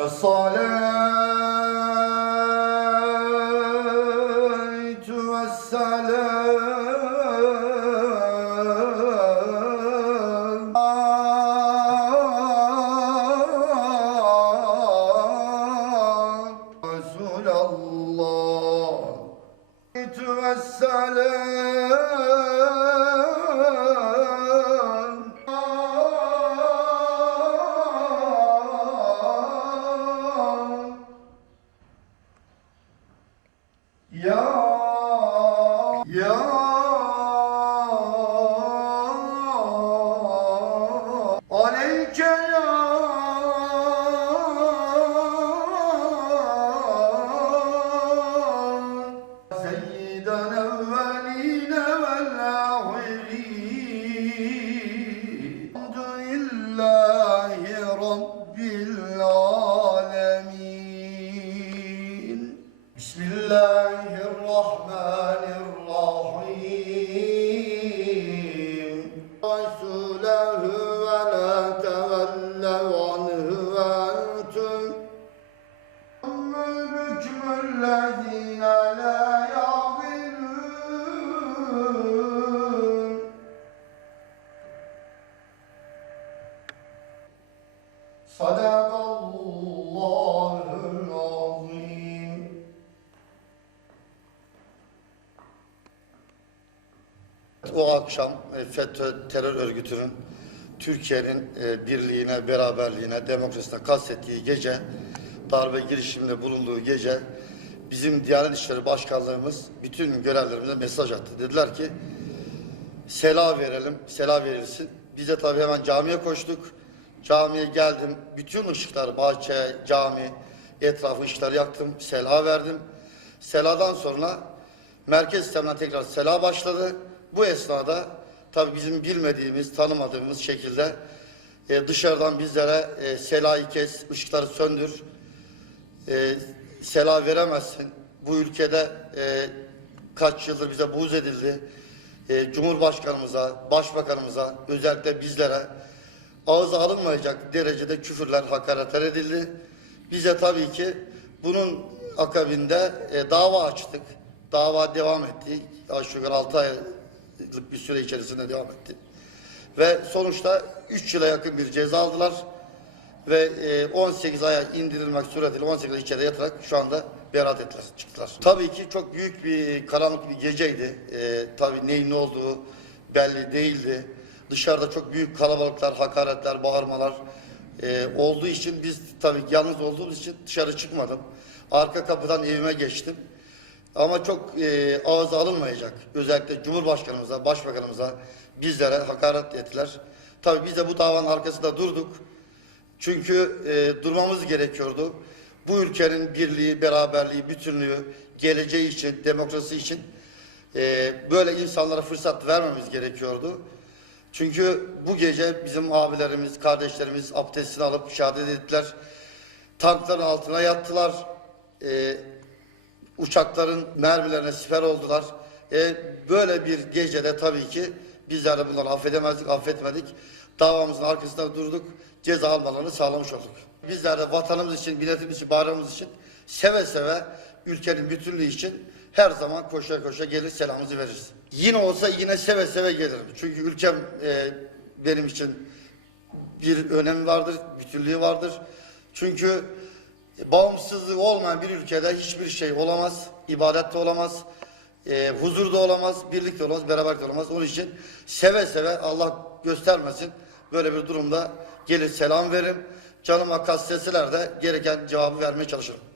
الصلاة Ya Ya. Aleyke ya. Seyyiden evveline vel ahirin Elhamdülillahi Rabbil alemin. Bismillahirrahmanirrahim. O akşam e, FETÖ terör örgütünün Türkiye'nin e, birliğine, beraberliğine, demokrasisine kastettiği gece, darbe girişiminde bulunduğu gece bizim Diyanet İşleri Başkanlığımız bütün görevlerimize mesaj attı. Dediler ki sela verelim, sela verilsin. Biz de tabii hemen camiye koştuk. Camiye geldim. Bütün ışıklar, bahçe, cami, etrafı ışıkları yaktım. Sela verdim. Seladan sonra merkez sistemden tekrar sela başladı. Bu esnada tabii bizim bilmediğimiz, tanımadığımız şekilde e, dışarıdan bizlere e, selayı kes, ışıkları söndür, e, sela veremezsin. Bu ülkede e, kaç yıldır bize buğz edildi. E, Cumhurbaşkanımıza, Başbakanımıza, özellikle bizlere ağza alınmayacak derecede küfürler, hakaretler edildi. Bize tabii ki bunun akabinde e, dava açtık. Dava devam etti. Aşağı yukarı 6 aylık bir süre içerisinde devam etti. Ve sonuçta 3 yıla yakın bir ceza aldılar ve e, 18 aya indirilmek suretiyle 18 ay içeride yatarak şu anda beraat ettiler, çıktılar. Tabii ki çok büyük bir karanlık bir geceydi. E, tabii neyin ne olduğu belli değildi. Dışarıda çok büyük kalabalıklar, hakaretler, bağırmalar e, olduğu için biz tabii yalnız olduğumuz için dışarı çıkmadım. Arka kapıdan evime geçtim. Ama çok e, ağza alınmayacak. Özellikle Cumhurbaşkanımıza, Başbakanımıza bizlere hakaret ettiler. Tabii biz de bu davanın arkasında durduk. Çünkü e, durmamız gerekiyordu. Bu ülkenin birliği, beraberliği, bütünlüğü, geleceği için, demokrasi için e, böyle insanlara fırsat vermemiz gerekiyordu. Çünkü bu gece bizim abilerimiz, kardeşlerimiz abdestini alıp şehadet ettiler. Tankların altına yattılar. E, uçakların mermilerine siper oldular. E, böyle bir gecede tabii ki bizler de bunları affedemezdik, affetmedik. Davamızın arkasında durduk, ceza almalarını sağlamış olduk. Bizler de vatanımız için, milletimiz için, bayramımız için seve seve ülkenin bütünlüğü için her zaman koşa koşa gelir selamımızı veririz. Yine olsa yine seve seve gelirim. Çünkü ülkem e, benim için bir önemi vardır, bütünlüğü vardır. Çünkü bağımsızlığı olmayan bir ülkede hiçbir şey olamaz, ibadet de olamaz, e, huzur da olamaz, birlik de olamaz, beraber de olamaz. Onun için seve seve Allah göstermesin böyle bir durumda gelir selam veririm. Canıma kasteseler de gereken cevabı vermeye çalışırım.